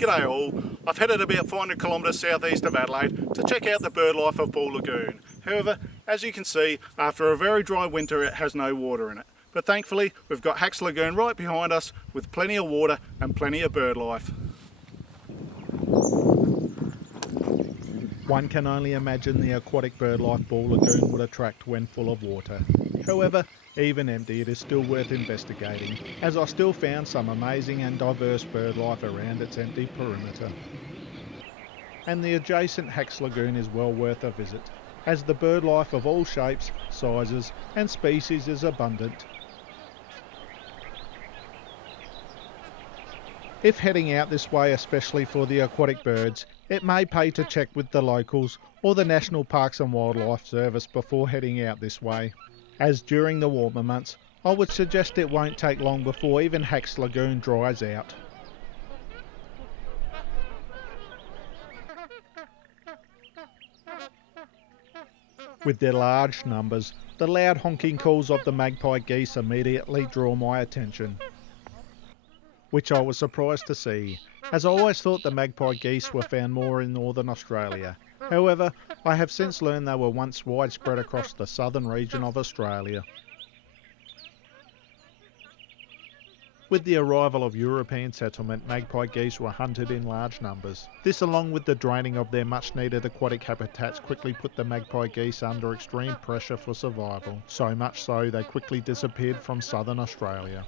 G'day all, I've headed about 400 kilometres southeast of Adelaide to check out the bird life of Bool Lagoon. However, as you can see, after a very dry winter it has no water in it. But thankfully we've got Hacks Lagoon right behind us with plenty of water and plenty of bird life. One can only imagine the aquatic bird life Bool Lagoon would attract when full of water. However, even empty, it is still worth investigating, as I still found some amazing and diverse bird life around its empty perimeter. And the adjacent Hacks Lagoon is well worth a visit, as the bird life of all shapes, sizes and species is abundant. If heading out this way, especially for the aquatic birds, it may pay to check with the locals or the National Parks and Wildlife Service before heading out this way, as during the warmer months I would suggest it won't take long before even Hacks Lagoon dries out. With their large numbers, the loud honking calls of the magpie geese immediately draw my attention, which I was surprised to see, as I always thought the magpie geese were found more in northern Australia. However, I have since learned they were once widespread across the southern region of Australia. With the arrival of European settlement, magpie geese were hunted in large numbers. This, along with the draining of their much needed aquatic habitats, quickly put the magpie geese under extreme pressure for survival, so much so they quickly disappeared from southern Australia.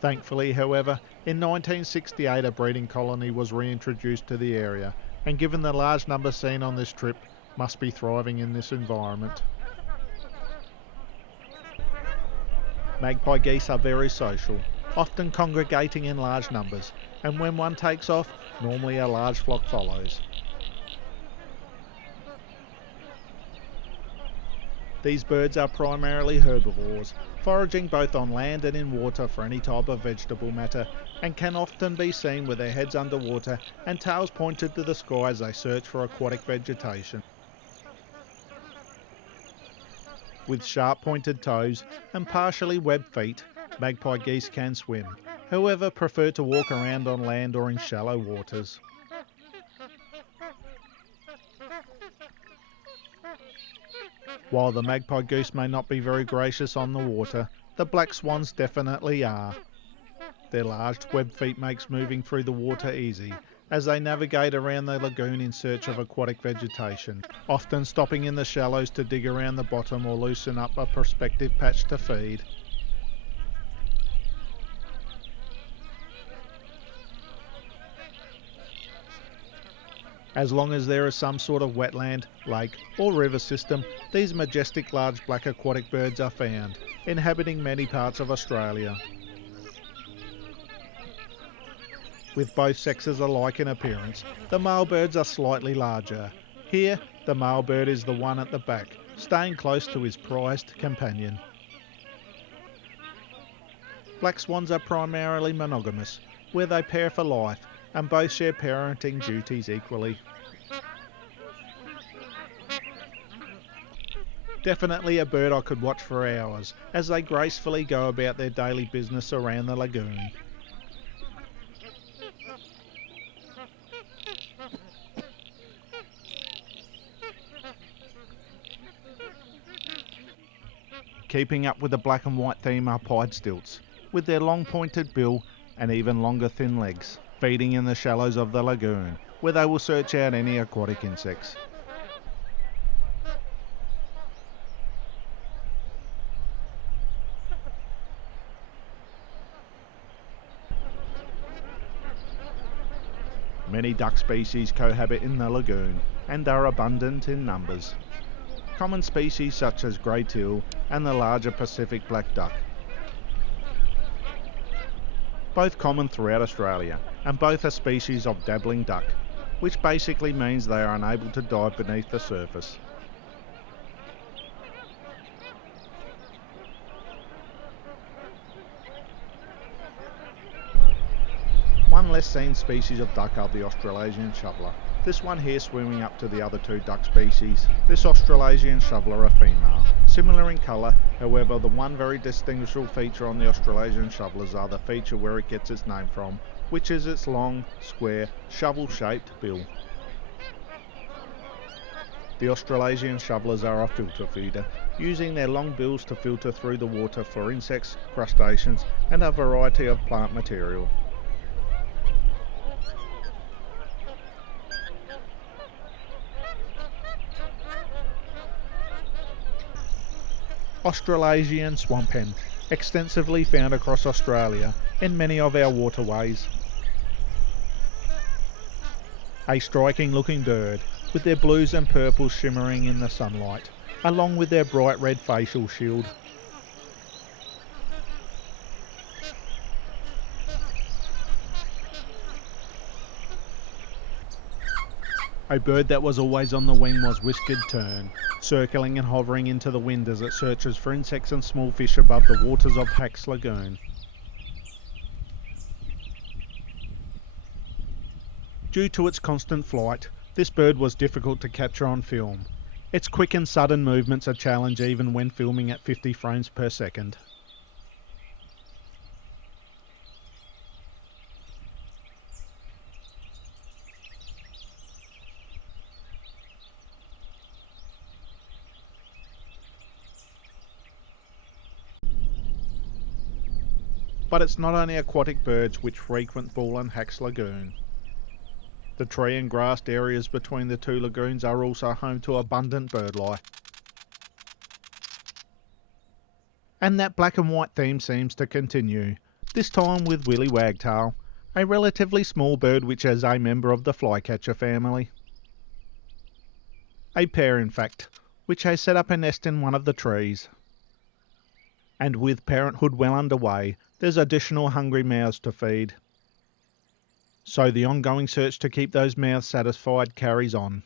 Thankfully, however, in 1968 a breeding colony was reintroduced to the area, and given the large numbers seen on this trip, must be thriving in this environment. Magpie geese are very social, often congregating in large numbers, and when one takes off, normally a large flock follows. These birds are primarily herbivores, foraging both on land and in water for any type of vegetable matter, and can often be seen with their heads underwater and tails pointed to the sky as they search for aquatic vegetation. With sharp pointed toes and partially webbed feet, magpie geese can swim, however prefer to walk around on land or in shallow waters. While the magpie goose may not be very gracious on the water, the black swans definitely are. Their large webbed feet makes moving through the water easy, as they navigate around the lagoon in search of aquatic vegetation, often stopping in the shallows to dig around the bottom or loosen up a prospective patch to feed. As long as there is some sort of wetland, lake or river system, these majestic large black aquatic birds are found, inhabiting many parts of Australia. With both sexes alike in appearance, the male birds are slightly larger. Here, the male bird is the one at the back, staying close to his prized companion. Black swans are primarily monogamous, where they pair for life, and both share parenting duties equally. Definitely a bird I could watch for hours, as they gracefully go about their daily business around the lagoon. Keeping up with the black and white theme are pied stilts, with their long pointed bill and even longer thin legs, feeding in the shallows of the lagoon, where they will search out any aquatic insects. Many duck species cohabit in the lagoon and are abundant in numbers. Common species such as grey teal and the larger Pacific black duck. Both common throughout Australia, and both are species of dabbling duck, which basically means they are unable to dive beneath the surface. One less seen species of duck are the Australasian shoveler. This one here swimming up to the other two duck species. This Australasian shoveler are female, similar in colour, however the one very distinguishable feature on the Australasian shovelers are the feature where it gets its name from, which is its long, square, shovel-shaped bill. The Australasian shovelers are a filter feeder, using their long bills to filter through the water for insects, crustaceans and a variety of plant material. Australasian swamp hen, extensively found across Australia in many of our waterways. A striking looking bird, with their blues and purples shimmering in the sunlight, along with their bright red facial shield. A bird that was always on the wing was whiskered tern, circling and hovering into the wind as it searches for insects and small fish above the waters of Hacks Lagoon. Due to its constant flight, this bird was difficult to capture on film. Its quick and sudden movements a challenge even when filming at 50 frames per second. But it's not only aquatic birds which frequent Bool and Hacks Lagoon. The tree and grassed areas between the two lagoons are also home to abundant bird life. And that black and white theme seems to continue, this time with Willy Wagtail, a relatively small bird which is a member of the flycatcher family. A pair in fact, which has set up a nest in one of the trees. And with parenthood well underway, there's additional hungry mouths to feed. So the ongoing search to keep those mouths satisfied carries on.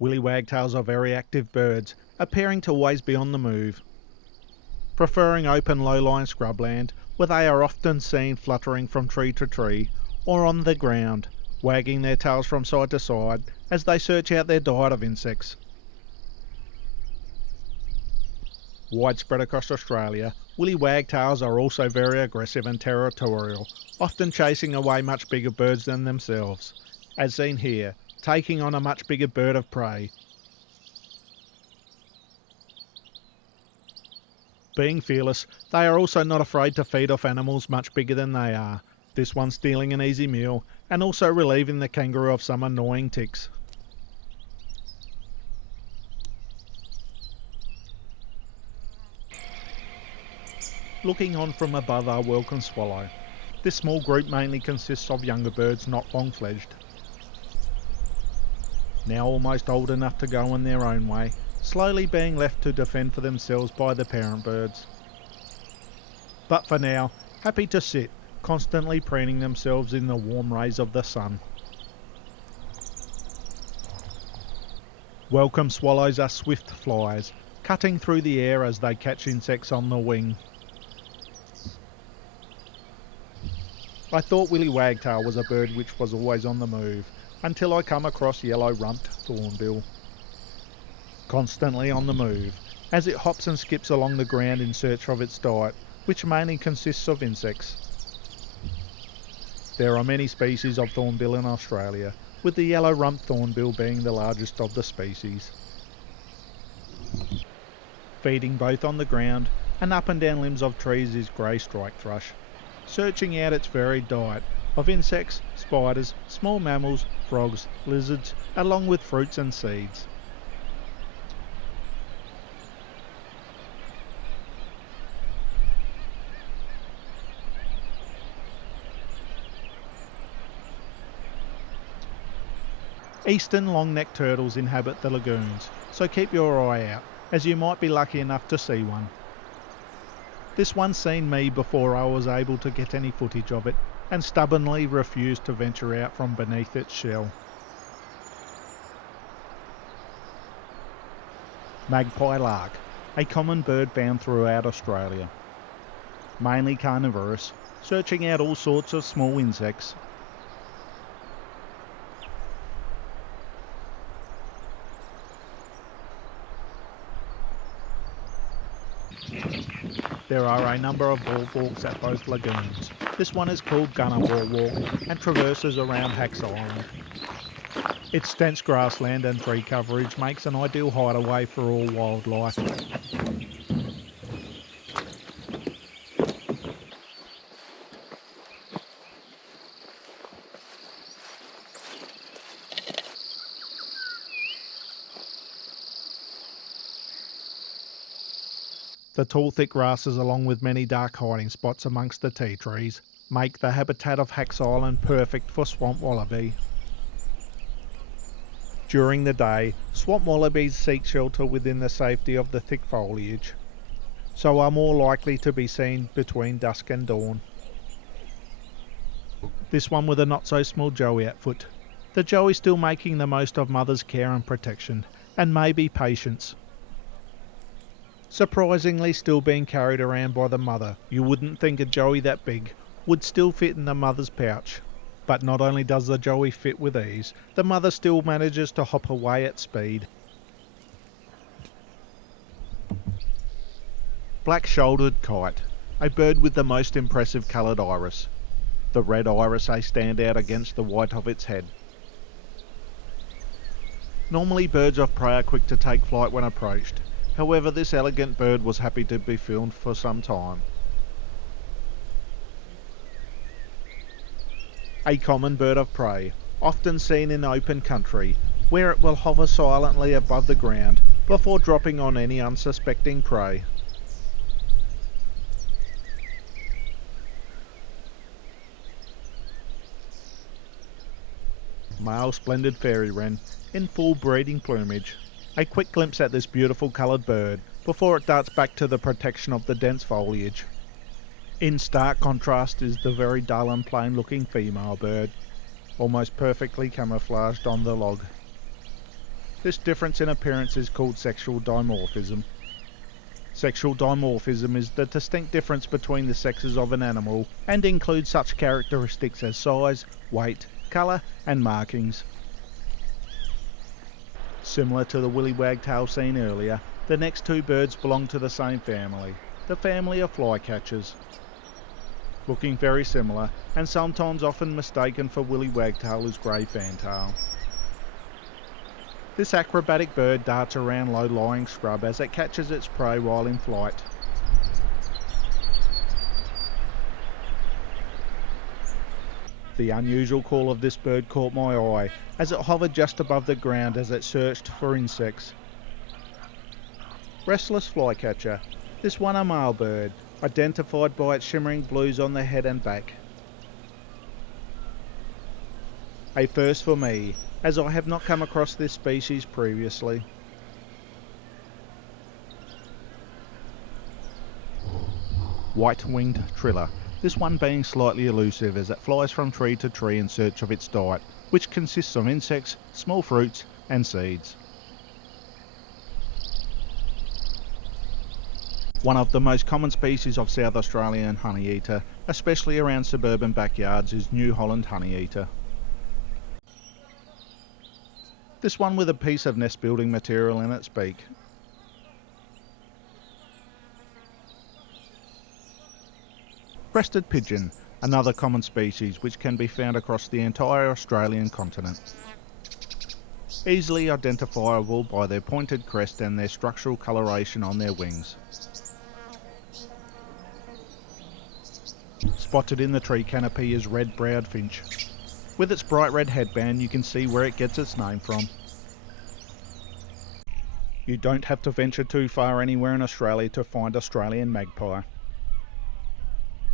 Willy Wagtails are very active birds, appearing to always be on the move. Preferring open low-lying scrubland, where they are often seen fluttering from tree to tree, or on the ground, wagging their tails from side to side as they search out their diet of insects. Widespread across Australia, Willy Wagtails are also very aggressive and territorial, often chasing away much bigger birds than themselves, as seen here, taking on a much bigger bird of prey. Being fearless, they are also not afraid to feed off animals much bigger than they are, this one stealing an easy meal and also relieving the kangaroo of some annoying ticks. Looking on from above are welcome swallow. This small group mainly consists of younger birds not long fledged. Now almost old enough to go on their own way, slowly being left to defend for themselves by the parent birds. But for now, happy to sit, constantly preening themselves in the warm rays of the sun. Welcome swallows are swift flyers, cutting through the air as they catch insects on the wing. I thought Willy Wagtail was a bird which was always on the move, until I come across yellow-rumped thornbill. Constantly on the move, as it hops and skips along the ground in search of its diet, which mainly consists of insects. There are many species of thornbill in Australia, with the yellow-rumped thornbill being the largest of the species. Feeding both on the ground and up and down limbs of trees is grey striped thrush, searching out its varied diet of insects, spiders, small mammals, frogs, lizards, along with fruits and seeds. Eastern long-necked turtles inhabit the lagoons, so keep your eye out, as you might be lucky enough to see one. This one seen me before I was able to get any footage of it, and stubbornly refused to venture out from beneath its shell. Magpie lark, a common bird found throughout Australia. Mainly carnivorous, searching out all sorts of small insects. There are a number of boardwalks at both lagoons. This one is called Gunner Boardwalk and traverses around Hacks Island. Its dense grassland and tree coverage makes an ideal hideaway for all wildlife. The tall thick grasses, along with many dark hiding spots amongst the tea trees, make the habitat of Hacks Island perfect for Swamp Wallaby. During the day, Swamp Wallabies seek shelter within the safety of the thick foliage, so are more likely to be seen between dusk and dawn. This one with a not so small joey at foot. The joey still making the most of mother's care and protection, and maybe patience. Surprisingly still being carried around by the mother. You wouldn't think a joey that big would still fit in the mother's pouch. But not only does the joey fit with ease, the mother still manages to hop away at speed. Black-shouldered kite, a bird with the most impressive coloured iris. The red iris a standout against the white of its head. Normally birds of prey are quick to take flight when approached. However, this elegant bird was happy to be filmed for some time. A common bird of prey, often seen in open country, where it will hover silently above the ground before dropping on any unsuspecting prey. Male splendid fairy wren, in full breeding plumage. A quick glimpse at this beautiful coloured bird before it darts back to the protection of the dense foliage. In stark contrast is the very dull and plain looking female bird, almost perfectly camouflaged on the log. This difference in appearance is called sexual dimorphism. Sexual dimorphism is the distinct difference between the sexes of an animal and includes such characteristics as size, weight, colour and markings. Similar to the woolly wagtail seen earlier, the next two birds belong to the same family, the family of flycatchers. Looking very similar, and sometimes often mistaken for woolly wagtail is grey fantail. This acrobatic bird darts around low-lying scrub as it catches its prey while in flight. The unusual call of this bird caught my eye as it hovered just above the ground as it searched for insects. Restless flycatcher, this one a male bird, identified by its shimmering blues on the head and back. A first for me, as I have not come across this species previously. White-winged triller. This one being slightly elusive as it flies from tree to tree in search of its diet, which consists of insects, small fruits and seeds. One of the most common species of South Australian honeyeater, especially around suburban backyards, is New Holland honeyeater. This one with a piece of nest building material in its beak. Breasted pigeon, another common species which can be found across the entire Australian continent. Easily identifiable by their pointed crest and their structural coloration on their wings. Spotted in the tree canopy is red-browed finch. With its bright red headband you can see where it gets its name from. You don't have to venture too far anywhere in Australia to find Australian magpie.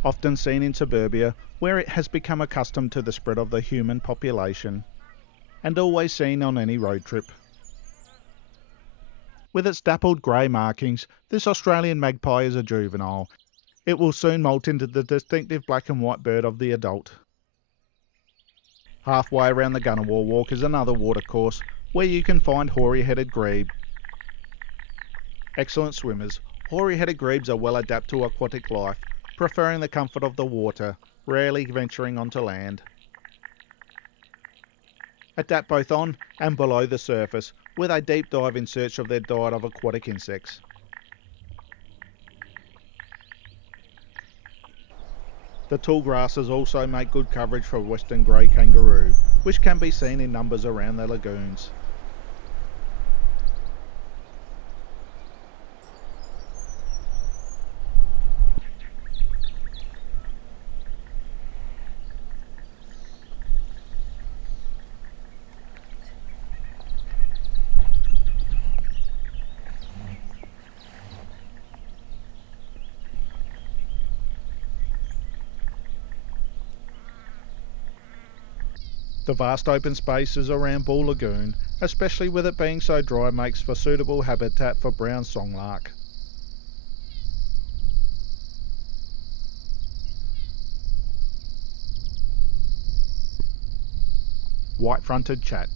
Often seen in suburbia, where it has become accustomed to the spread of the human population, and always seen on any road trip. With its dappled grey markings, this Australian magpie is a juvenile. It will soon molt into the distinctive black and white bird of the adult. Halfway around the Gunnerwall Walk is another watercourse, where you can find hoary-headed grebe. Excellent swimmers, hoary-headed grebes are well adapted to aquatic life, preferring the comfort of the water, rarely venturing onto land. Adapt both on and below the surface, with a deep dive in search of their diet of aquatic insects. The tall grasses also make good coverage for Western Grey Kangaroo, which can be seen in numbers around the lagoons. The vast open spaces around Bool Lagoon, especially with it being so dry, makes for suitable habitat for brown songlark. White-fronted chat.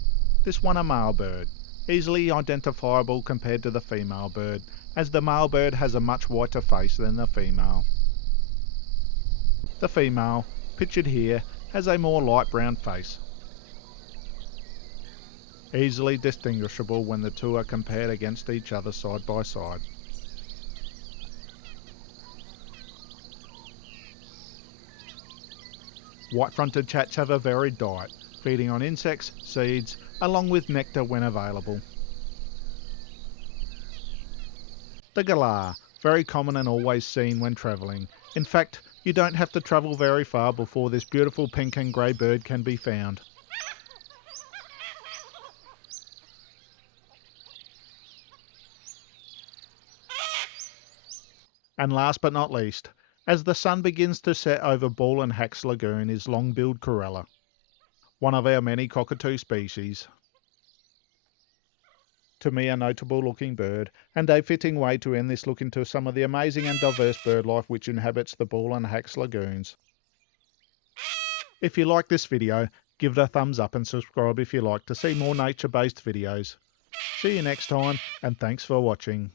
This one a male bird, easily identifiable compared to the female bird, as the male bird has a much whiter face than the female. The female, pictured here, has a more light brown face, easily distinguishable when the two are compared against each other side by side. White-fronted chats have a varied diet, feeding on insects, seeds, along with nectar when available. The galah, very common and always seen when travelling. In fact, you don't have to travel very far before this beautiful pink and grey bird can be found. And last but not least, as the sun begins to set over Bool and Hacks Lagoon, is long-billed corella, one of our many cockatoo species. To me, a notable looking bird, and a fitting way to end this look into some of the amazing and diverse bird life which inhabits the Bool and Hacks Lagoons. If you like this video, give it a thumbs up and subscribe if you like to see more nature-based videos. See you next time, and thanks for watching.